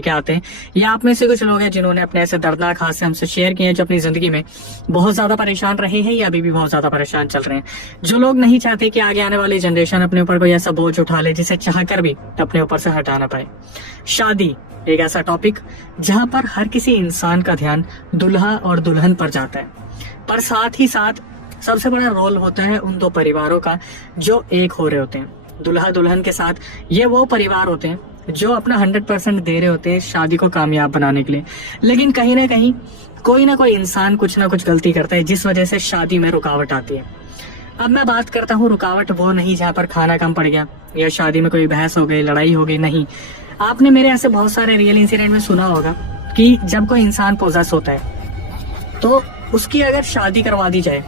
लेके आते हैं, या आप में से कुछ लोग हैं जिन्होंने अपने ऐसे दर्दनाक हादसे हमसे शेयर किए हैं, जो अपनी जिंदगी में बहुत ज्यादा परेशान रहे हैं या अभी भी बहुत ज्यादा परेशान चल रहे हैं। जो लोग नहीं चाहते कि आगे आने वाली जनरेशन अपने ऊपर कोई ऐसा बोझ उठा ले जिसे चाहकर भी अपने ऊपर से हटा ना पाए। शादी एक ऐसा टॉपिक जहां पर हर किसी इंसान का ध्यान दुल्हा और दुल्हन पर जाता है, पर साथ ही साथ सबसे बड़ा रोल होता है उन दो परिवारों का जो एक हो रहे होते हैं। दुल्हा दुल्हन के साथ ये वो परिवार होते हैं जो अपना 100% दे रहे होते हैं शादी को कामयाब बनाने के लिए, लेकिन कहीं ना कहीं कोई ना कोई इंसान कुछ ना कुछ गलती करता है जिस वजह से शादी में रुकावट आती है। अब मैं बात करता हूँ रुकावट वो नहीं जहाँ पर खाना कम पड़ गया या शादी में कोई बहस हो गई, लड़ाई हो गई, नहीं। आपने मेरे ऐसे बहुत सारे रियल इंसिडेंट में सुना होगा कि जब कोई इंसान पोजेस होता है तो उसकी अगर शादी करवा दी जाए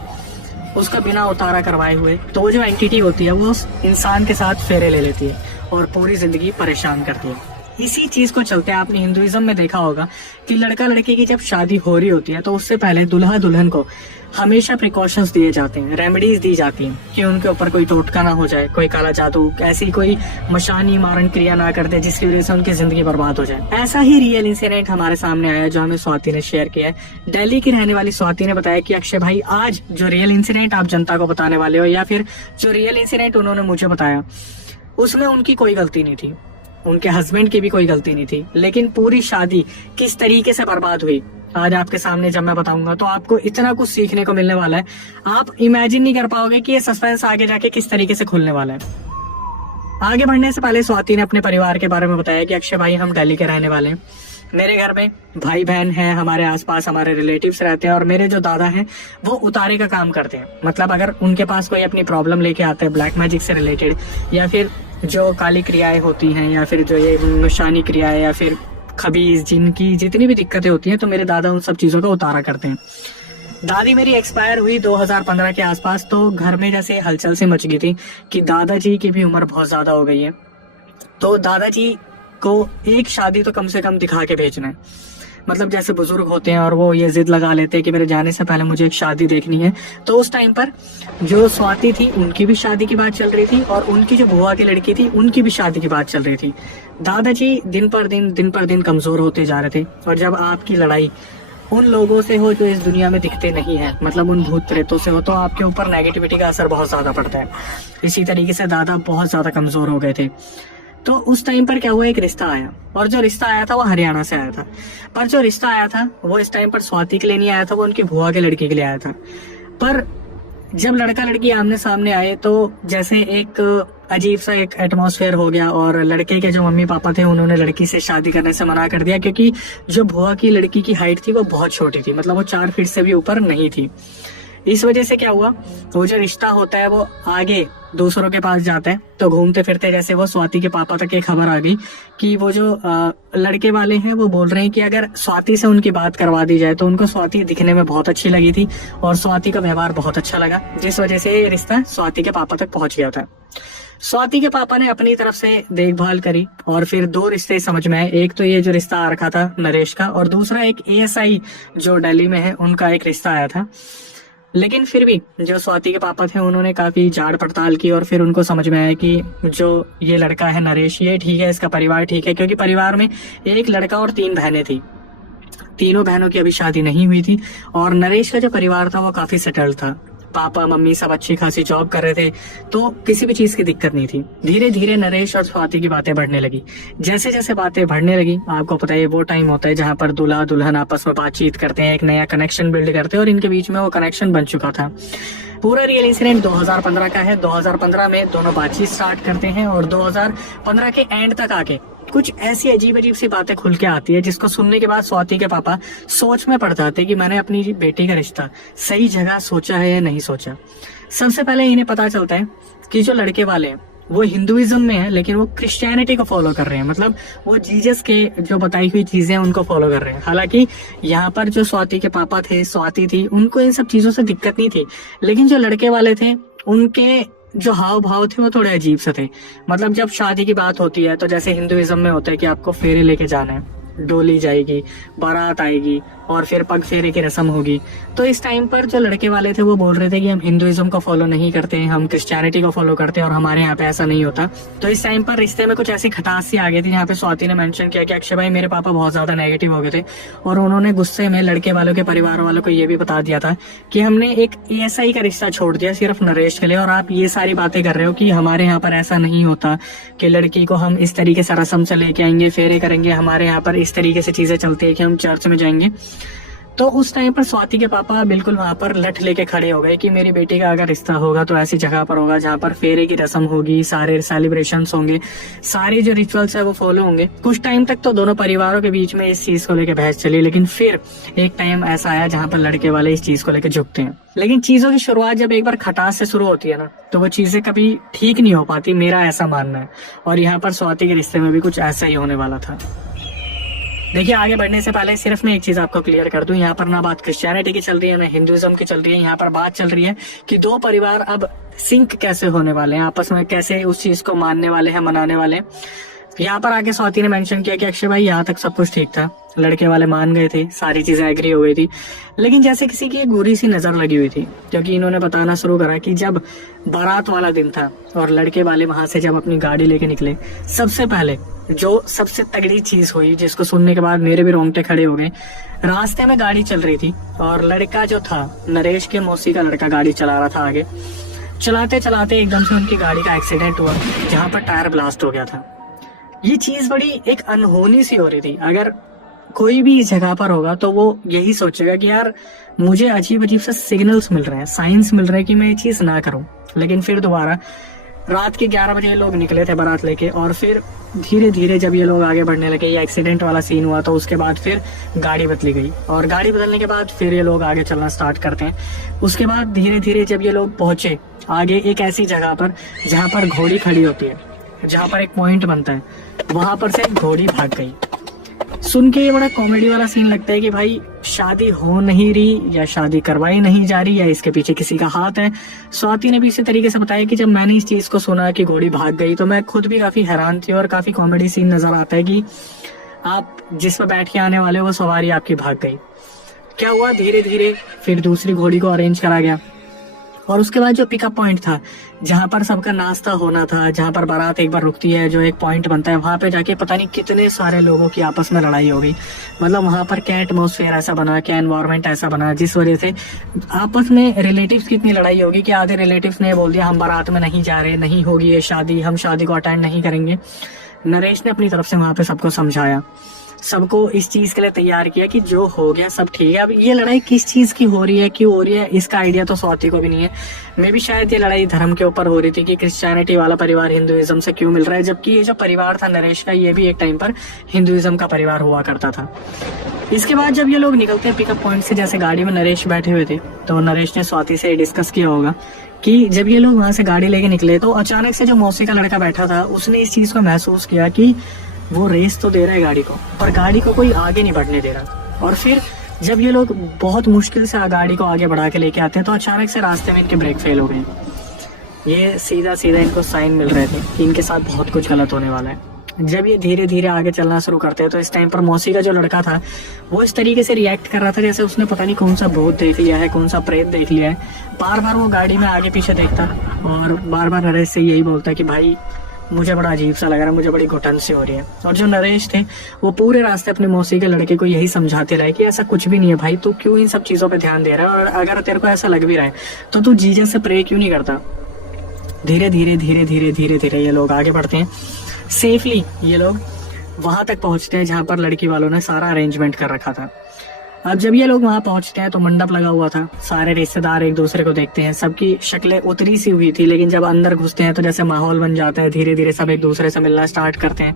उसका बिना उतारा करवाए हुए, तो वो जो एंटिटी होती है वो उस इंसान के साथ फेरे ले लेती है और पूरी जिंदगी परेशान करती है। इसी चीज को चलते आपने हिंदुइज्म में देखा होगा कि लड़का लड़की की जब शादी हो रही होती है तो उससे पहले दुल्हा दुल्हन को हमेशा प्रिकॉशंस दिए जाते हैं, रेमेडीज दी जाती हैं कि उनके ऊपर कोई टोटका ना हो जाए, कोई काला जादू, ऐसी कोई मशानी मारण क्रिया ना कर दे जिसकी वजह से उनकी जिंदगी बर्बाद हो जाए। ऐसा ही रियल इंसिडेंट हमारे सामने आया जो हमें स्वाति ने शेयर किया है। दिल्ली की रहने वाली स्वाति ने बताया कि अक्षय भाई, आज जो रियल इंसिडेंट आप जनता को बताने वाले हो या फिर जो रियल इंसिडेंट उन्होंने मुझे बताया, उसमें उनकी कोई गलती नहीं थी, उनके हस्बैंड की भी कोई गलती नहीं थी, लेकिन पूरी शादी किस तरीके से बर्बाद हुई आज आपके सामने जब मैं बताऊंगा तो आपको इतना कुछ सीखने को मिलने वाला है, आप इमेजिन नहीं कर पाओगे कि ये सस्पेंस आगे जाके किस तरीके से खुलने वाला है। आगे बढ़ने से पहले स्वाति ने अपने परिवार के बारे में बताया कि अक्षय भाई, हम दिल्ली के रहने वाले हैं, मेरे घर में भाई बहन है, हमारे आसपास हमारे रिलेटिव्स रहते हैं और मेरे जो दादा हैं वो उतारे का काम करते हैं। मतलब अगर उनके पास कोई अपनी प्रॉब्लम लेके आते हैं ब्लैक मैजिक से रिलेटेड या फिर जो काली क्रियाएं होती हैं या फिर जो ये निशानी क्रियाएं या फिर खबीज जिनकी जितनी भी दिक्कतें होती हैं, तो मेरे दादा उन सब चीजों का उतारा करते हैं। दादी मेरी एक्सपायर हुई 2015 के आसपास, तो घर में जैसे हलचल सी मच गई थी कि दादाजी की भी उम्र बहुत ज्यादा हो गई है, तो दादाजी को एक शादी तो कम से कम दिखा के भेजना है। मतलब जैसे बुजुर्ग होते हैं और वो ये जिद लगा लेते हैं कि मेरे जाने से पहले मुझे एक शादी देखनी है। तो उस टाइम पर जो स्वाति थी उनकी भी शादी की बात चल रही थी और उनकी जो बुआ की लड़की थी उनकी भी शादी की बात चल रही थी। दादाजी दिन पर दिन कमजोर होते जा रहे थे, और जब आपकी लड़ाई उन लोगों से हो जो इस दुनिया में दिखते नहीं है, मतलब उन भूत प्रेतों से हो, तो आपके ऊपर नेगेटिविटी का असर बहुत ज्यादा पड़ता है। इसी तरीके से दादा बहुत ज्यादा कमजोर हो गए थे। तो उस टाइम पर क्या हुआ, एक रिश्ता आया, और जो रिश्ता आया था वो हरियाणा से आया था। पर जो रिश्ता आया था वो इस टाइम पर स्वाति के लिए नहीं आया था, वो उनकी बुआ के लड़की के लिए आया था। पर जब लड़का लड़की आमने सामने आए तो जैसे एक अजीब सा एक एटमॉस्फेयर हो गया, और लड़के के जो मम्मी पापा थे उन्होंने लड़की से शादी करने से मना कर दिया, क्योंकि जो बुआ की लड़की की हाइट थी वो बहुत छोटी थी, मतलब वो 4 फीट से भी ऊपर नहीं थी। इस वजह से क्या हुआ, वो जो रिश्ता होता है वो आगे दूसरों के पास जाता है, तो घूमते फिरते जैसे वो स्वाति के पापा तक एक खबर आ गई कि वो जो लड़के वाले हैं वो बोल रहे हैं कि अगर स्वाति से उनकी बात करवा दी जाए, तो उनको स्वाति दिखने में बहुत अच्छी लगी थी और स्वाति का व्यवहार बहुत अच्छा लगा, जिस वजह से ये रिश्ता स्वाति के पापा तक पहुंच गया था। स्वाति के पापा ने अपनी तरफ से देखभाल करी और फिर 2 रिश्ते समझ में आए। एक तो ये जो रिश्ता आ रखा था नरेश का, और दूसरा एक ASI जो दिल्ली में है उनका एक रिश्ता आया था। लेकिन फिर भी जो स्वाति के पापा थे उन्होंने काफी जांच पड़ताल की और फिर उनको समझ में आया कि जो ये लड़का है नरेश, ये ठीक है, इसका परिवार ठीक है, क्योंकि परिवार में एक लड़का और 3 बहनें थी। तीनों बहनों की अभी शादी नहीं हुई थी और नरेश का जो परिवार था वो काफी सेटल्ड था, पापा मम्मी सब अच्छी खासी जॉब कर रहे थे, तो किसी भी चीज की दिक्कत नहीं थी। धीरे धीरे नरेश और स्वाति की बातें बढ़ने लगी। जैसे जैसे बातें बढ़ने लगी, आपको पता है वो टाइम होता है जहाँ पर दूल्हा दुल्हन आपस में बातचीत करते हैं, एक नया कनेक्शन बिल्ड करते हैं, और इनके बीच में वो कनेक्शन बन चुका था। पूरा रियल इंसिडेंट 2015 का है। 2015 में दोनों बातचीत स्टार्ट करते हैं और 2015 के एंड तक आके कुछ ऐसी अजीब अजीब सी बातें खुल के आती है जिसको सुनने के बाद स्वाति के पापा सोच में पड़ जाते कि मैंने अपनी बेटी का रिश्ता सही जगह सोचा है या नहीं सोचा। सबसे पहले इन्हें पता चलता है कि जो लड़के वाले हैं वो हिंदुइज्म में है, लेकिन वो क्रिश्चियनिटी को फॉलो कर रहे हैं, मतलब वो जीसस के जो बताई हुई चीजें उनको फॉलो कर रहे हैं। हालांकि यहाँ पर जो स्वाति के पापा थे, स्वाति थी, उनको इन सब चीजों से दिक्कत नहीं थी, लेकिन जो लड़के वाले थे उनके जो हाव भाव थे वो थोड़े अजीब से थे। मतलब जब शादी की बात होती है तो जैसे हिंदुइज्म में होता है कि आपको फेरे लेके जाना है, डोली जाएगी, बारात आएगी और फिर पग फेरे की रस्म होगी। तो इस टाइम पर जो लड़के वाले थे वो बोल रहे थे कि हम हिंदुइज्म को फॉलो नहीं करते हैं, हम क्रिश्चियनिटी को फॉलो करते हैं और हमारे यहाँ पे ऐसा नहीं होता। तो इस टाइम पर रिश्ते में कुछ ऐसी खटास सी आ गई थी। यहाँ पे स्वाति ने मेंशन किया कि अक्षय भाई मेरे पापा बहुत ज्यादा नेगेटिव हो गए थे और उन्होंने गुस्से में लड़के वालों के परिवार वालों को ये भी बता दिया था कि हमने एक ASI का रिश्ता छोड़ दिया सिर्फ नरेश के लिए, और आप ये सारी बातें कर रहे हो कि हमारे यहाँ पर ऐसा नहीं होता कि लड़की को हम इस तरीके से रस्म से लेके आएंगे, फेरे करेंगे, हमारे यहाँ पर इस तरीके से चीजें चलती है कि हम चर्च में जाएंगे। तो उस टाइम पर स्वाति के पापा बिल्कुल वहां पर लठ लेके खड़े हो गए कि मेरी बेटी का अगर रिश्ता होगा तो ऐसी जगह पर होगा जहां पर फेरे की रस्म होगी, सारे सेलिब्रेशंस होंगे, सारे जो रिचुअल्स है वो फॉलो होंगे। कुछ टाइम तक तो दोनों परिवारों के बीच में इस चीज को लेकर बहस चली, लेकिन फिर एक टाइम ऐसा आया जहां पर लड़के वाले इस चीज को लेकर झुकते हैं। लेकिन चीजों की शुरुआत जब एक बार खटास से शुरू होती है ना, तो वो चीजें कभी ठीक नहीं हो पाती, मेरा ऐसा मानना है। और यहाँ पर स्वाति के रिश्ते में भी कुछ ऐसा ही होने वाला था। देखिए, आगे बढ़ने से पहले सिर्फ मैं एक चीज आपको क्लियर कर दूं, यहाँ पर ना बात क्रिश्चियनिटी की चल रही है ना हिंदुइज्म की चल रही है। यहाँ पर बात चल रही है कि दो परिवार अब सिंक कैसे होने वाले हैं, आपस में कैसे उस चीज को मानने वाले हैं, मनाने वाले हैं। यहाँ पर आके स्वाति ने मेंशन किया कि अक्षय भाई यहाँ तक सब कुछ ठीक था, लड़के वाले मान गए थे, सारी चीजें एग्री हो गई थी, लेकिन जैसे किसी की एक बुरी सी नजर लगी हुई थी, क्योंकि इन्होंने बताना शुरू करा कि जब बारात वाला दिन था और लड़के वाले वहां से जब अपनी गाड़ी लेके निकले, सबसे पहले जो सबसे तगड़ी चीज हुई जिसको सुनने के बाद मेरे भी रोंगटे खड़े हो गए, रास्ते में गाड़ी चल रही थी और लड़का जो था, नरेश के मौसी का लड़का गाड़ी चला रहा था आगे, चलाते चलाते एकदम से उनकी गाड़ी का एक्सीडेंट हुआ जहां पर टायर ब्लास्ट हो गया था। ये चीज बड़ी एक अनहोनी सी हो रही थी। अगर कोई भी इस जगह पर होगा तो वो यही सोचेगा कि यार मुझे अजीब अजीब से सिग्नल्स मिल रहे हैं, साइंस मिल रहे हैं कि मैं ये चीज ना करूं। लेकिन फिर दोबारा रात के 11 बजे लोग निकले थे बारात लेके, और फिर धीरे धीरे जब ये लोग आगे बढ़ने लगे, ये एक्सीडेंट वाला सीन हुआ, तो उसके बाद फिर गाड़ी बदली गई और गाड़ी बदलने के बाद फिर ये लोग आगे चलना स्टार्ट करते हैं। उसके बाद धीरे धीरे जब ये लोग पहुंचे आगे एक ऐसी जगह पर जहां पर घोड़ी खड़ी होती है, जहां पर एक पॉइंट बनता है, वहां पर से घोड़ी भाग गई। सुन के ये बड़ा कॉमेडी वाला सीन लगता है कि भाई शादी हो नहीं रही या शादी करवाई नहीं जा रही या इसके पीछे किसी का हाथ है। स्वाति ने भी इसी तरीके से बताया कि जब मैंने इस चीज को सुना कि घोड़ी भाग गई तो मैं खुद भी काफी हैरान थी और काफी कॉमेडी सीन नजर आता है कि आप जिस पर बैठ के आने वाले वो सवारी आपकी भाग गई। क्या हुआ, धीरे धीरे फिर दूसरी घोड़ी को अरेंज करा गया और उसके बाद जो पिकअप पॉइंट था जहां पर सबका नाश्ता होना था, जहां पर बारात एक बार रुकती है, जो एक पॉइंट बनता है, वहां पे जाके पता नहीं कितने सारे लोगों की आपस में लड़ाई हो गई। मतलब वहां पर क्या एटमॉस्फेयर ऐसा बना, क्या एनवायरनमेंट ऐसा बना, जिस वजह से आपस में रिलेटिव्स की इतनी लड़ाई होगी कि आधे रिलेटिव्स ने बोल दिया हम बारात में नहीं जा रहे, नहीं होगी ये शादी, हम शादी को अटेंड नहीं करेंगे। नरेश ने अपनी तरफ से वहां पे सबको समझाया, सबको इस चीज के लिए तैयार किया कि जो हो गया सब ठीक है। अब ये लड़ाई किस चीज की हो रही है, क्यों हो रही है, इसका आइडिया तो स्वाति को भी नहीं है। मे भी शायद ये लड़ाई धर्म के ऊपर हो रही थी कि क्रिश्चियनिटी वाला परिवार हिंदुइज्म से क्यों मिल रहा है, जबकि ये जो परिवार था नरेश का, ये भी एक टाइम पर हिंदुइज्म का परिवार हुआ करता था। इसके बाद जब ये लोग निकलते हैं पिकअप पॉइंट से, जैसे गाड़ी में नरेश बैठे हुए थे, तो नरेश ने स्वाति से डिस्कस किया होगा कि जब ये लोग वहां से गाड़ी लेके निकले तो अचानक से जो मौसी का लड़का बैठा था उसने इस चीज को महसूस किया कि वो रेस तो दे रहा है गाड़ी को, पर गाड़ी को कोई आगे नहीं बढ़ने दे रहा। और फिर जब ये लोग बहुत मुश्किल से गाड़ी को आगे बढ़ा के लेके आते हैं तो अचानक से रास्ते में इनके ब्रेक फेल हो गए। ये सीधा सीधा इनको साइन मिल रहे थे कि इनके साथ बहुत कुछ गलत होने वाला है। जब ये धीरे धीरे आगे चलना शुरू करते हैं तो इस टाइम पर मौसी का जो लड़का था वो इस तरीके से रिएक्ट कर रहा था जैसे उसने पता नहीं कौन सा भूत देख लिया है, कौन सा प्रेत देख लिया है। बार बार वो गाड़ी में आगे पीछे देखता और बार बार नरेश से यही बोलता कि भाई मुझे बड़ा अजीब सा लग रहा है, मुझे बड़ी घुटन सी हो रही है। और जो नरेश थे वो पूरे रास्ते अपने मौसी के लड़के को यही समझाते रहे कि ऐसा कुछ भी नहीं है भाई, तू क्यों इन सब चीजों पे ध्यान दे रहा है, और अगर तेरे को ऐसा लग भी रहा है तो तू जीजस से प्रे क्यों नहीं करता। धीरे धीरे धीरे धीरे धीरे धीरे ये लोग आगे बढ़ते हैं। सेफली ये लोग वहां तक पहुंचते हैं जहां पर लड़की वालों ने सारा अरेंजमेंट कर रखा था। अब जब ये लोग वहां पहुंचते हैं तो मंडप लगा हुआ था, सारे रिश्तेदार एक दूसरे को देखते हैं, सबकी शक्लें उतरी सी हुई थी, लेकिन जब अंदर घुसते हैं तो जैसे माहौल बन जाता है, धीरे धीरे सब एक दूसरे से मिलना स्टार्ट करते हैं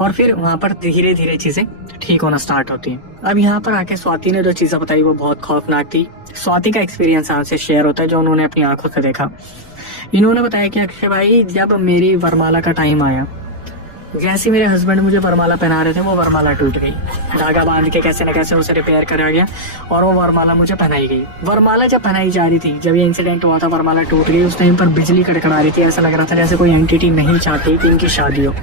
और फिर वहां पर धीरे धीरे चीजें ठीक होना स्टार्ट होती हैं। अब यहाँ पर आके स्वाति ने जो चीजें बताई वो बहुत खौफनाक थी। स्वाति का एक्सपीरियंस आपसे शेयर होता है जो उन्होंने अपनी आंखों से देखा। इन्होंने बताया कि अक्षय भाई जब मेरी वरमाला का टाइम आया, जैसे मेरे हस्बैंड मुझे वरमाला पहना रहे थे वो वरमाला टूट गई, धागा बांध के कैसे न कैसे उसे रिपेयर करा गया और वो वरमाला मुझे पहनाई गई। वरमाला जब पहनाई जा रही थी, जब ये इंसिडेंट हुआ था, वरमाला टूट गई, उस टाइम पर बिजली कड़कड़ा रही थी, ऐसा लग रहा था जैसे कोई एंटिटी नहीं चाहती कि इनकी शादी हो।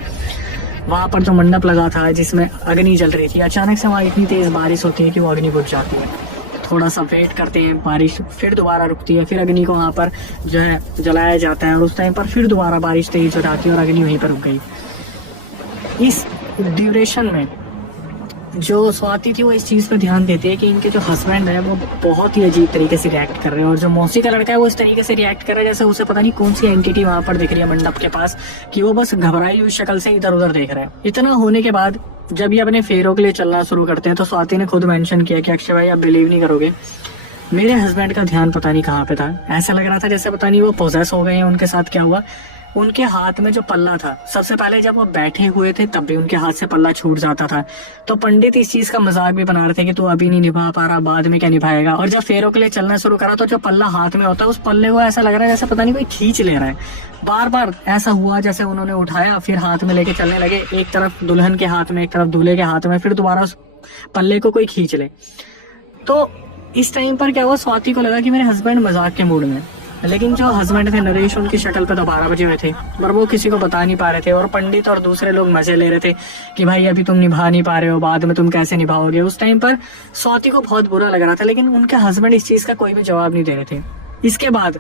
वहां पर जो मंडप लगा था जिसमें अग्नि जल रही थी, अचानक से वहां इतनी तेज बारिश होती है कि वो अग्नि बुझ जाती है। थोड़ा सा वेट करते हैं, बारिश फिर दोबारा रुकती है, फिर अग्नि को वहां पर जो है जलाया जाता है और उस टाइम पर फिर दोबारा बारिश तेज हो जाती है और अग्नि वहीं पर रुक गई। इस ड्यूरेशन में जो स्वाति थी वो इस चीज पर ध्यान देती है कि इनके जो हस्बैंड है वो बहुत ही अजीब तरीके से रिएक्ट कर रहे हैं, और जो मौसी का लड़का है वो इस तरीके से रिएक्ट कर रहा है जैसे उसे पता नहीं कौन सी एंटिटी वहां पर दिख रही है मंडप के पास, कि वो बस घबराई हुई शक्ल से इधर उधर देख रहा है। इतना होने के बाद जब ये अपने फेरों के लिए चलना शुरू करते हैं तो स्वाति ने खुद मेंशन किया कि अक्षय भाई आप बिलीव नहीं करोगे, मेरे हस्बैंड का ध्यान पता नहीं कहाँ पे था, ऐसा लग रहा था जैसे पता नहीं वो पोजेस हो गए हैं, उनके साथ क्या हुआ। उनके हाथ में जो पल्ला था, सबसे पहले जब वो बैठे हुए थे तब भी उनके हाथ से पल्ला छूट जाता था, तो पंडित इस चीज का मजाक भी बना रहे थे कि तू अभी नहीं निभा पा रहा, बाद में क्या निभाएगा। और जब फेरों के लिए चलना शुरू करा तो जो पल्ला हाथ में होता है उस पल्ले को ऐसा लग रहा है जैसे पता नहीं कोई खींच ले रहा है। बार बार ऐसा हुआ जैसे उन्होंने उठाया, फिर हाथ में लेके चलने लगे, एक तरफ दुल्हन के हाथ में एक तरफ दूल्हे के हाथ में, फिर दोबारा उस पल्ले को कोई खींच ले। तो इस टाइम पर क्या हुआ, स्वाति को लगा कि मेरे हस्बैंड मजाक के मूड में, लेकिन जो हस्बैंड थे नरेश, उनकी शक्ल पे तो 12 बजे हुए थे पर वो किसी को बता नहीं पा रहे थे, और पंडित और दूसरे लोग मजे ले रहे थे कि भाई अभी तुम निभा नहीं पा रहे हो, बाद में तुम कैसे निभाओगे। उस टाइम पर स्वाति को बहुत बुरा लग रहा था, लेकिन उनके हस्बैंड इस चीज का कोई भी जवाब नहीं दे रहे थे। इसके बाद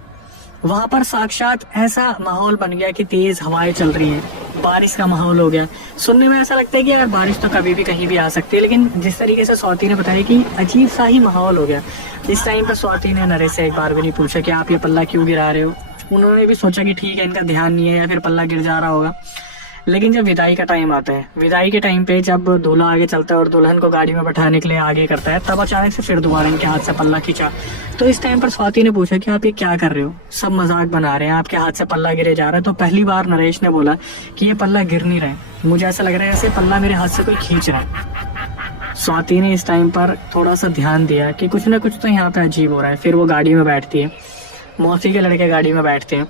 वहां पर साक्षात ऐसा माहौल बन गया कि तेज हवाएं चल रही हैं, बारिश का माहौल हो गया। सुनने में ऐसा लगता है कि यार बारिश तो कभी भी कहीं भी आ सकती है, लेकिन जिस तरीके से स्वाति ने बताया कि अजीब सा ही माहौल हो गया। इस टाइम पर स्वाति ने नरेश से एक बार भी नहीं पूछा कि आप ये पल्ला क्यों गिरा रहे हो। उन्होंने भी सोचा कि ठीक है इनका ध्यान नहीं है या फिर पल्ला गिर जा रहा होगा। लेकिन जब विदाई का टाइम आता है, विदाई के टाइम पे जब दूल्हा आगे चलता है और दुल्हन को गाड़ी में बैठाने के लिए आगे करता है, तब अचानक से फिर दोबारा इनके हाथ से पल्ला खींचा। तो इस टाइम पर स्वाति ने पूछा कि आप ये क्या कर रहे हो, सब मजाक बना रहे हैं, आपके हाथ से पल्ला गिरे जा रहा है। तो पहली बार नरेश ने बोला कि ये पल्ला गिर नहीं रहा है, मुझे ऐसा लग रहा है जैसे पल्ला मेरे हाथ से कोई खींच रहा है। स्वाति ने इस टाइम पर थोड़ा सा ध्यान दिया कि कुछ ना कुछ तो यहाँ पे अजीब हो रहा है। फिर वो गाड़ी में बैठती है, मौसी के लड़के गाड़ी में बैठते हैं,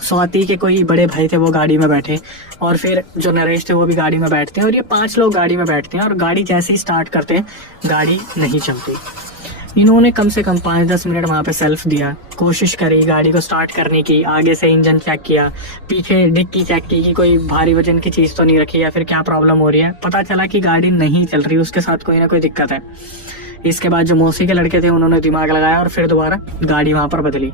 स्वाति के कोई बड़े भाई थे वो गाड़ी में बैठे, और फिर जो नरेश थे वो भी गाड़ी में बैठते हैं, और ये 5 लोग गाड़ी में बैठते हैं। और गाड़ी जैसे ही स्टार्ट करते हैं गाड़ी नहीं चलती। इन्होंने कम से कम 5-10 मिनट वहां पे सेल्फ दिया, कोशिश करी गाड़ी को स्टार्ट करने की, आगे से इंजन चेक किया, पीछे डिक्की चेक की कि कोई भारी वजन की चीज तो नहीं रखी या फिर क्या प्रॉब्लम हो रही है। पता चला कि गाड़ी नहीं चल रही, उसके साथ कोई ना कोई दिक्कत है। इसके बाद जो मौसी के लड़के थे उन्होंने दिमाग लगाया और फिर दोबारा गाड़ी वहां पर बदली।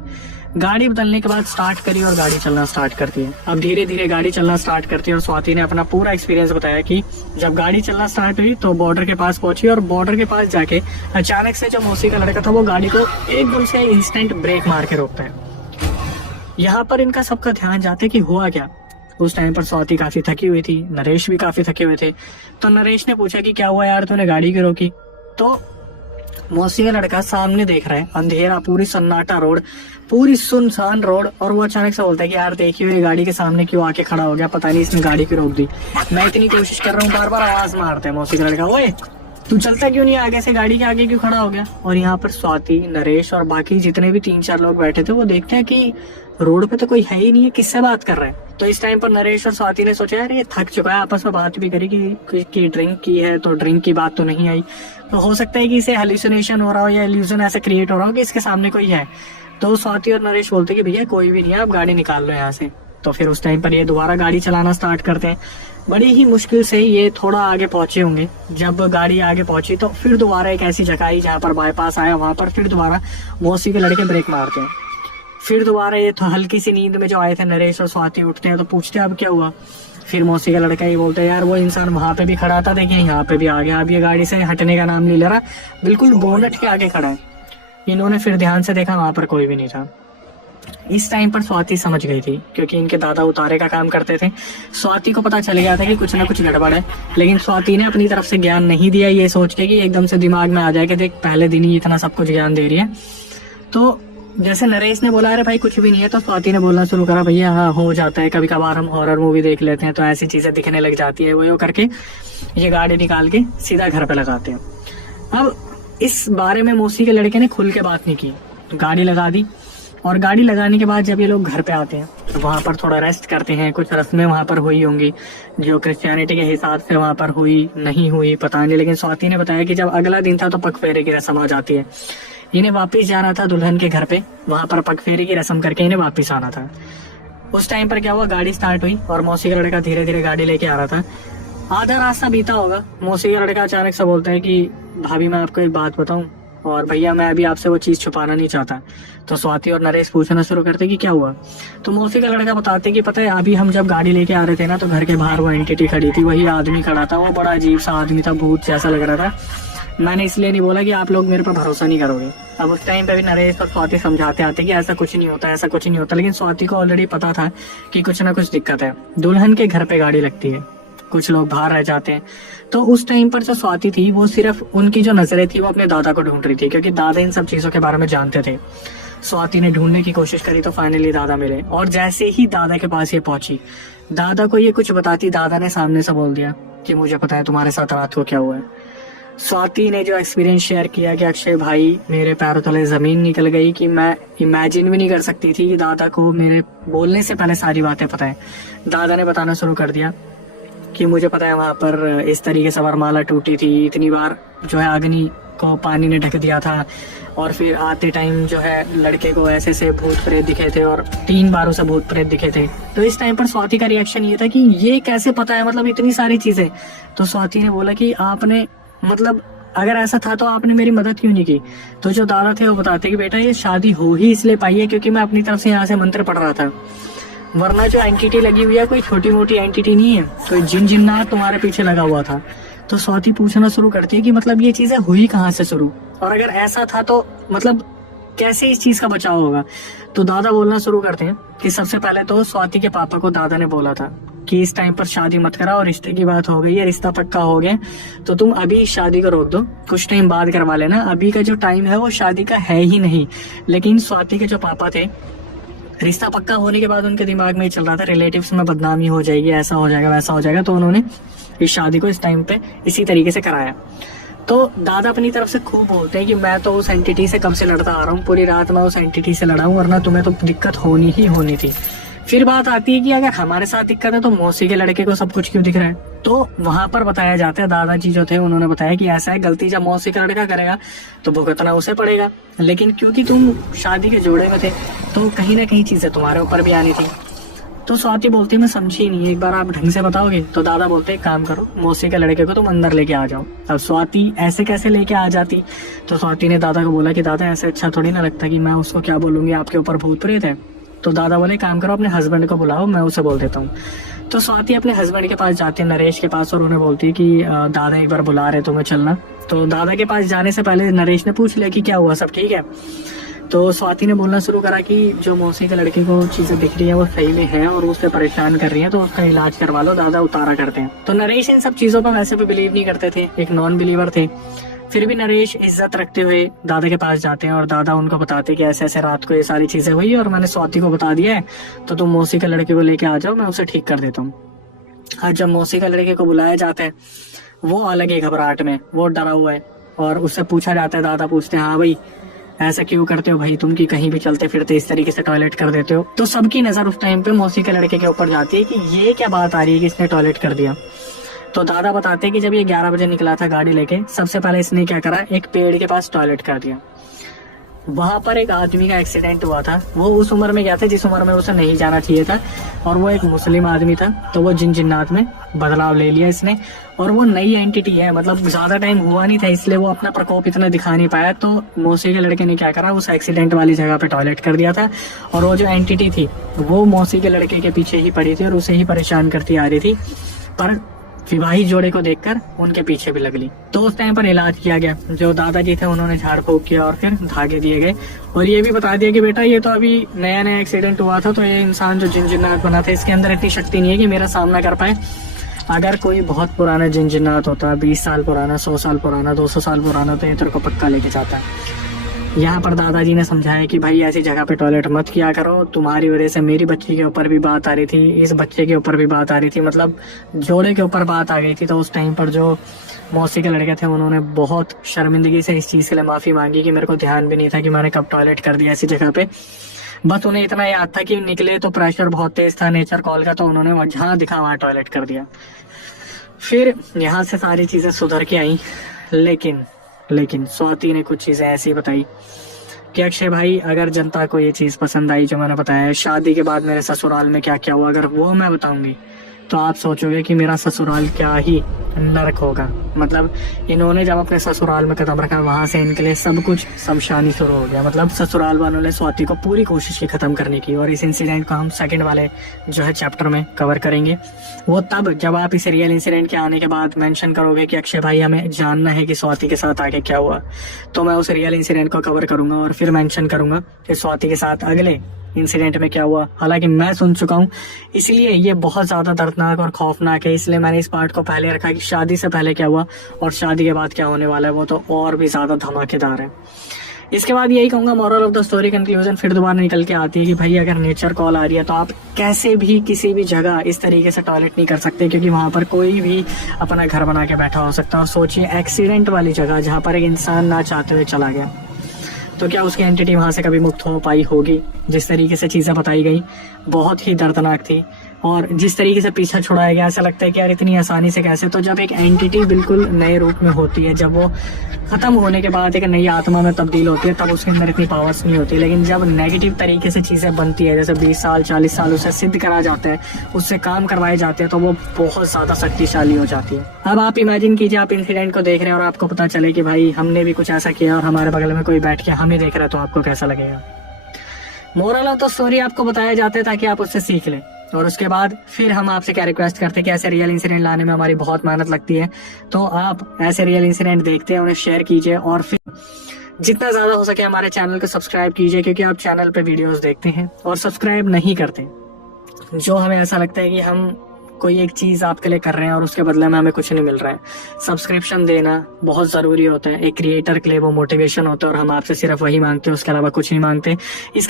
गाड़ी बदलने के बाद स्टार्ट करी और गाड़ी चलना स्टार्ट करती है। अब धीरे धीरे गाड़ी चलना स्टार्ट करती है और स्वाति ने अपना पूरा एक्सपीरियंस बताया कि जब गाड़ी चलना स्टार्ट हुई तो बॉर्डर के पास पहुंची, और बॉर्डर के पास जाके अचानक से जो मौसी का लड़का था वो गाड़ी को एकदम से इंस्टेंट ब्रेक मार के रोकता है। यहाँ पर इनका सबका ध्यान जाते कि हुआ क्या। उस टाइम पर स्वाति काफी थकी हुई थी, नरेश भी काफी थके हुए थे। तो नरेश ने पूछा कि क्या हुआ यार, तूने गाड़ी क्यों रोकी। तो मौसी का लड़का सामने देख रहा है, अंधेरा, पूरी सन्नाटा रोड, पूरी सुनसान रोड, और वो अचानक से बोलता है कि यार देखिए ये गाड़ी के सामने क्यों आके खड़ा हो गया, पता नहीं इसने गाड़ी क्यों रोक दी। मैं इतनी कोशिश कर रहा हूँ, बार बार आवाज मारता है मौसी का लड़का, ओए तू चलता क्यों नहीं, आगे से गाड़ी के आगे क्यों खड़ा हो गया। और यहाँ पर स्वाति, नरेश और बाकी जितने भी 3-4 लोग बैठे थे वो देखते हैं कि रोड पे तो कोई है ही नहीं है, किससे बात कर रहे हैं। तो इस टाइम पर नरेश और स्वाति ने सोचा यार ये थक चुका है, आपस में बात भी करी कि ड्रिंक की है, तो ड्रिंक की बात तो नहीं आई, तो हो सकता है कि इसे हेलुसिनेशन हो रहा हो या इल्यूजन ऐसा क्रिएट हो रहा हो कि इसके सामने कोई है। तो स्वाति और नरेश बोलते कि भैया कोई भी नहीं है, आप गाड़ी निकाल लो यहाँ से। तो फिर उस टाइम पर ये दोबारा गाड़ी चलाना स्टार्ट करते हैं। बड़ी ही मुश्किल से ये थोड़ा आगे पहुंचे होंगे। जब गाड़ी आगे पहुंची तो फिर दोबारा एक ऐसी जगह आई जहाँ पर बाईपास आया, वहां पर फिर दोबारा मौसी के लड़के ब्रेक मारते हैं। फिर दोबारा ये तो हल्की सी नींद में जो आए थे नरेश और स्वाति उठते हैं तो पूछते हैं अब क्या हुआ। फिर मौसी का लड़का ये बोलता है यार वो इंसान वहां पे भी खड़ा था, देखिए यहाँ पे भी आ गया, अब ये गाड़ी से हटने का नाम नहीं ले रहा, बिल्कुल बोनट के आगे खड़ा है। इन्होंने फिर ध्यान से देखा, वहां पर कोई भी नहीं था। इस टाइम पर स्वाति समझ गई थी, क्योंकि इनके दादा उतारे का काम करते थे। स्वाति को पता चल गया था कि कुछ ना कुछ गड़बड़ है, लेकिन स्वाति ने अपनी तरफ से ज्ञान नहीं दिया, ये सोच के कि एकदम से दिमाग में आ जाए कि देख पहले दिन ही इतना सब कुछ ज्ञान दे रही है। तो जैसे नरेश ने बोला अरे भाई कुछ भी नहीं है, तो स्वाति ने बोलना शुरू करा भैया हाँ हो जाता है, कभी कभार हम हॉरर मूवी देख लेते हैं तो ऐसी चीजें दिखने लग जाती है। वो करके ये गाड़ी निकाल के सीधा घर पे लगाते हैं। अब इस बारे में मौसी के लड़के ने खुल के बात नहीं की, गाड़ी लगा दी। और गाड़ी लगाने के बाद जब ये लोग घर पे आते हैं तो वहां पर थोड़ा रेस्ट करते हैं, कुछ रस्में वहां पर हुई होंगी जो क्रिश्चियनिटी के हिसाब से वहां पर हुई नहीं हुई पता नहीं, लेकिन स्वाति ने बताया कि जब अगला दिन था तो पगफेरे की रस्म आ जाती है। इन्हें वापिस जाना था दुल्हन के घर पे, वहां पर पगफेरे की रस्म करके इन्हें वापिस आना था। उस टाइम पर क्या हुआ, गाड़ी स्टार्ट हुई और मौसी का लड़का धीरे धीरे गाड़ी लेके आ रहा था। आधा रास्ता बीता होगा, मौसी का लड़का अचानक से बोलता है कि भाभी मैं आपको एक बात बताऊं, और भैया मैं अभी आपसे वो चीज छुपाना नहीं चाहता। तो स्वाति और नरेश पूछना शुरू करते कि क्या हुआ। तो मौसी का लड़का बताते कि पता है अभी हम जब गाड़ी लेके आ रहे थे ना, तो घर के बाहर वो एंटिटी खड़ी थी, वही आदमी खड़ा था, वो बड़ा अजीब सा आदमी था, भूत जैसा लग रहा था। मैंने इसलिए नहीं बोला कि आप लोग मेरे पर भरोसा नहीं करोगे। अब उस टाइम पे भी नरेश और स्वाति समझाते आते कि ऐसा कुछ नहीं होता, ऐसा कुछ नहीं होता, लेकिन स्वाति को ऑलरेडी पता था कि कुछ ना कुछ दिक्कत है। दुल्हन के घर पे गाड़ी लगती है, कुछ लोग बाहर रह जाते हैं। तो उस टाइम पर जो स्वाति थी वो सिर्फ उनकी जो नजरें थी वो अपने दादा को ढूंढ रही थी, क्योंकि दादा इन सब चीजों के बारे में जानते थे। स्वाति ने ढूंढने की कोशिश करी तो फाइनली दादा मिले, और जैसे ही दादा के पास ये पहुंची, दादा को ये कुछ बताती, दादा ने सामने से बोल दिया कि मुझे पता है तुम्हारे साथ रात को क्या हुआ है। स्वाति ने जो एक्सपीरियंस शेयर किया कि अक्षय भाई मेरे पैरों तले जमीन निकल गई, कि मैं इमेजिन भी नहीं कर सकती थी कि दादा को मेरे बोलने से पहले सारी बातें पता है। दादा ने बताना शुरू कर दिया कि मुझे पता है वहां पर इस तरीके से वरमाला टूटी थी, इतनी बार जो है अग्नि को पानी ने ढक दिया था, और फिर आते टाइम जो है लड़के को ऐसे से भूत प्रेत दिखे थे, और 3 बार उसे भूत प्रेत दिखे थे। तो इस टाइम पर स्वाति का रिएक्शन ये था कि ये कैसे पता है, मतलब इतनी सारी चीजें। तो स्वाति ने बोला कि आपने, मतलब अगर ऐसा था तो आपने मेरी मदद क्यों नहीं की। तो जो दादा थे वो बताते कि बेटा ये शादी हो ही इसलिए पाई है क्योंकि मैं अपनी तरफ से यहाँ से मंत्र पढ़ रहा था, वरना जो एंटिटी लगी हुई है कोई छोटी मोटी एंटिटी नहीं है, कोई जिन जिन्नात तुम्हारे पीछे लगा हुआ था। तो स्वाति पूछना शुरू करती है कि मतलब ये चीजें हुई कहाँ से शुरू, और अगर ऐसा था तो मतलब कैसे इस चीज का बचाव होगा। तो दादा बोलना शुरू करते हैं कि सबसे पहले तो स्वाति के पापा को दादा ने बोला था कि इस टाइम पर शादी मत करा, और रिश्ते की बात हो गई है, रिश्ता पक्का हो गया, तो तुम अभी शादी को रोक दो, कुछ टाइम बाद करवा लेना, अभी का जो टाइम है वो शादी का है ही नहीं। लेकिन स्वाति के जो पापा थे, रिश्ता पक्का होने के बाद उनके दिमाग में ही चल रहा था रिलेटिव्स में बदनामी हो जाएगी, ऐसा हो जाएगा वैसा हो जाएगा, तो उन्होंने इस शादी को इस टाइम पे इसी तरीके से कराया। तो दादा अपनी तरफ से खूब बोलते हैं कि मैं तो उस एंटिटी से कब से लड़ता आ रहा हूँ, पूरी रात मैं उस एंटिटी से लड़ा हूँ, वरना तुम्हें तो दिक्कत होनी ही होनी थी। फिर बात आती है कि अगर हमारे साथ दिक्कत है तो मौसी के लड़के को सब कुछ क्यों दिख रहा है। तो वहां पर बताया जाता है, दादाजी जो थे उन्होंने बताया कि ऐसा है, गलती जब मौसी का लड़का करेगा तो भुगतना उसे पड़ेगा, लेकिन क्योंकि तुम शादी के जोड़े में थे तो कहीं ना कहीं चीजें तुम्हारे ऊपर भी आनी थी। तो स्वाति बोलती मैं समझी नहीं, एक बार आप ढंग से बताओगे। तो दादा बोलते एक काम करो, मौसी के लड़के को तुम अंदर लेके आ जाओ। अब स्वाति ऐसे कैसे लेके आ जाती। तो स्वाति ने दादा को बोला कि दादा ऐसे अच्छा थोड़ी ना लगता कि मैं उसको क्या बोलूंगी, आपके ऊपर भूत प्रेत है। तो दादा बोले काम करो, अपने हस्बैंड को बुलाओ, मैं उसे बोल देता हूँ। तो स्वाति अपने हस्बैंड के पास जाती है, नरेश के पास, और उन्हें बोलती है कि दादा एक बार बुला रहे तुम्हें, चलना। तो दादा के पास जाने से पहले नरेश ने पूछ लिया कि क्या हुआ, सब ठीक है। तो स्वाति ने बोलना शुरू करा कि जो मौसी के लड़के को चीजें दिख रही है वो सही में है और उससे परेशान कर रही है, तो उसका इलाज करवा लो, दादा उतारा करते हैं। तो नरेश इन सब चीजों पर वैसे भी बिलीव नहीं करते थे, एक नॉन बिलीवर थे। फिर भी नरेश इज्जत रखते हुए दादा के पास जाते हैं, और दादा उनको बताते कि ऐसे ऐसे रात को ये सारी चीजें हुई और मैंने स्वाति को बता दिया है, तो तुम मौसी के लड़के को लेके आ जाओ, मैं उसे ठीक कर देता हूँ। आज जब मौसी के लड़के को बुलाया जाता है, वो अलग ही घबराहट में, वो डरा हुआ है, और उससे पूछा जाता है, दादा पूछते हैं हाँ भाई ऐसा क्यों करते हो भाई तुम, की कहीं भी चलते फिरते इस तरीके से टॉयलेट कर देते हो। तो सबकी नजर उस टाइम पे मौसी के लड़के के ऊपर जाती है कि ये क्या बात आ रही है कि इसने टॉयलेट कर दिया। तो दादा बताते हैं कि जब ये 11 बजे निकला था गाड़ी लेके, सबसे पहले इसने क्या करा, एक पेड़ के पास टॉयलेट कर दिया। वहां पर एक आदमी का एक्सीडेंट हुआ था, वो उस उम्र में गया था जिस उम्र में उसे नहीं जाना चाहिए था, और वो एक मुस्लिम आदमी था, तो वो जिन जिन्नात में बदलाव ले लिया इसने, और वो नई एंटिटी है, मतलब ज्यादा टाइम हुआ नहीं था इसलिए वो अपना प्रकोप इतना दिखा नहीं पाया। तो मौसी के लड़के ने क्या करा, उस एक्सीडेंट वाली जगह पे टॉयलेट कर दिया था, और वो जो एंटिटी थी वो मौसी के लड़के के पीछे ही पड़ी थी और उसे ही परेशान करती आ रही थी, पर विवाहित जोड़े को देखकर उनके पीछे भी लग ली। तो उस टाइम पर इलाज किया गया, जो दादाजी थे उन्होंने झाड़ फूक किया और फिर धागे दिए गए, और ये भी बता दिया कि बेटा ये तो अभी नया नया एक्सीडेंट हुआ था, तो ये इंसान जो जिन जिन्नात बना था इसके अंदर इतनी शक्ति नहीं है कि मेरा सामना कर पाए। अगर कोई बहुत पुराना जिन जिन्नात होता है, 20 साल पुराना, 100 साल पुराना, 200 साल पुराना, तो ये तेरे को पक्का लेके जाता है। यहाँ पर दादाजी ने समझाया कि भाई ऐसी जगह पे टॉयलेट मत किया करो, तुम्हारी वजह से मेरी बच्ची के ऊपर भी बात आ रही थी, इस बच्चे के ऊपर भी बात आ रही थी, मतलब जोड़े के ऊपर बात आ गई थी। तो उस टाइम पर जो मौसी के लड़के थे उन्होंने बहुत शर्मिंदगी से इस चीज के लिए माफी मांगी कि मेरे को ध्यान भी नहीं था कि मैंने कब टॉयलेट कर दिया ऐसी जगह पे। बस उन्हें इतना याद था कि निकले तो प्रेशर बहुत तेज था नेचर कॉल का, तो उन्होंने जहाँ दिखा वहां टॉयलेट कर दिया। फिर यहाँ से सारी चीजें सुधर के आई, लेकिन स्वाति ने कुछ चीजें ऐसी बताई कि अक्षय भाई, अगर जनता को ये चीज पसंद आई जो मैंने बताया है, शादी के बाद मेरे ससुराल में क्या क्या हुआ, अगर वो मैं बताऊंगी तो आप सोचोगे कि मेरा ससुराल क्या ही नरक होगा। मतलब इन्होंने जब अपने ससुराल में कदम रखा, वहां से इनके लिए सब कुछ शमशानी शुरू हो गया। मतलब ससुराल वालों ने स्वाति को पूरी कोशिश की खत्म करने की, और इस इंसिडेंट को हम सेकंड वाले जो है चैप्टर में कवर करेंगे। वो तब जब आप इस रियल इंसिडेंट के आने के बाद मेंशन करोगे कि अक्षय भाई हमें जानना है कि स्वाति के साथ आगे क्या हुआ, तो मैं उस रियल इंसिडेंट को कवर करूंगा और फिर मेंशन करूंगा कि स्वाति के साथ अगले इंसिडेंट में क्या हुआ। हालांकि मैं सुन चुका हूँ, इसलिए ये बहुत ज्यादा दर्दनाक और खौफनाक है, इसलिए मैंने इस पार्ट को पहले रखा कि शादी से पहले क्या हुआ और शादी के बाद क्या होने वाला है, वो तो और भी ज्यादा धमाकेदार है। इसके बाद यही कहूंगा, moral of the story conclusion फिर दोबारा निकल के आती है कि भाई अगर नेचर कॉल आ रही है तो आप कैसे भी किसी भी जगह इस तरीके से टॉयलेट नहीं कर सकते, क्योंकि वहां पर कोई भी अपना घर बना के बैठा हो सकता है। और सोचिए एक्सीडेंट वाली जगह जहां पर एक इंसान ना चाहते हुए चला गया, तो क्या उसकी एंटिटी वहां से कभी मुक्त हो पाई होगी? जिस तरीके से चीजें बताई गई बहुत ही दर्दनाक थी, और जिस तरीके से पीछा छुड़ाया गया, ऐसा लगता है कि यार इतनी आसानी से कैसे। तो जब एक एंटिटी बिल्कुल नए रूप में होती है, जब वो खत्म होने के बाद एक नई आत्मा में तब्दील होती है, तब उसके अंदर इतनी पावर्स नहीं होती। लेकिन जब नेगेटिव तरीके से चीजें बनती है, जैसे 20 साल 40 साल उसे सिद्ध करा जाता है, उससे काम करवाए जाते हैं, तो वो बहुत ज्यादा शक्तिशाली हो जाती है। अब आप इमेजिन कीजिए, आप इंसिडेंट को देख रहे हैं और आपको पता चले कि भाई हमने भी कुछ ऐसा किया और हमारे बगल में कोई बैठ के हमें देख रहा है, तो आपको कैसा लगेगा? मोरल ऑफ द स्टोरी आपको बताया जाता है ताकि आप उससे सीख लें। और उसके बाद फिर हम आपसे क्या रिक्वेस्ट करते हैं कि ऐसे रियल इंसिडेंट लाने में हमारी बहुत मेहनत लगती है, तो आप ऐसे रियल इंसिडेंट देखते हैं, उन्हें शेयर कीजिए और फिर जितना ज्यादा हो सके हमारे चैनल को सब्सक्राइब कीजिए, क्योंकि आप चैनल पे वीडियोस देखते हैं और सब्सक्राइब नहीं करते, जो हमें ऐसा लगता है कि हम कोई एक चीज आपके लिए कर रहे हैं और उसके बदले में हमें कुछ नहीं मिल रहा है। सब्सक्रिप्शन देना बहुत जरूरी होता है, एक क्रिएटर के लिए वो मोटिवेशन होता है, और हम आपसे सिर्फ वही मांगते हैं, उसके अलावा कुछ नहीं मांगते। इस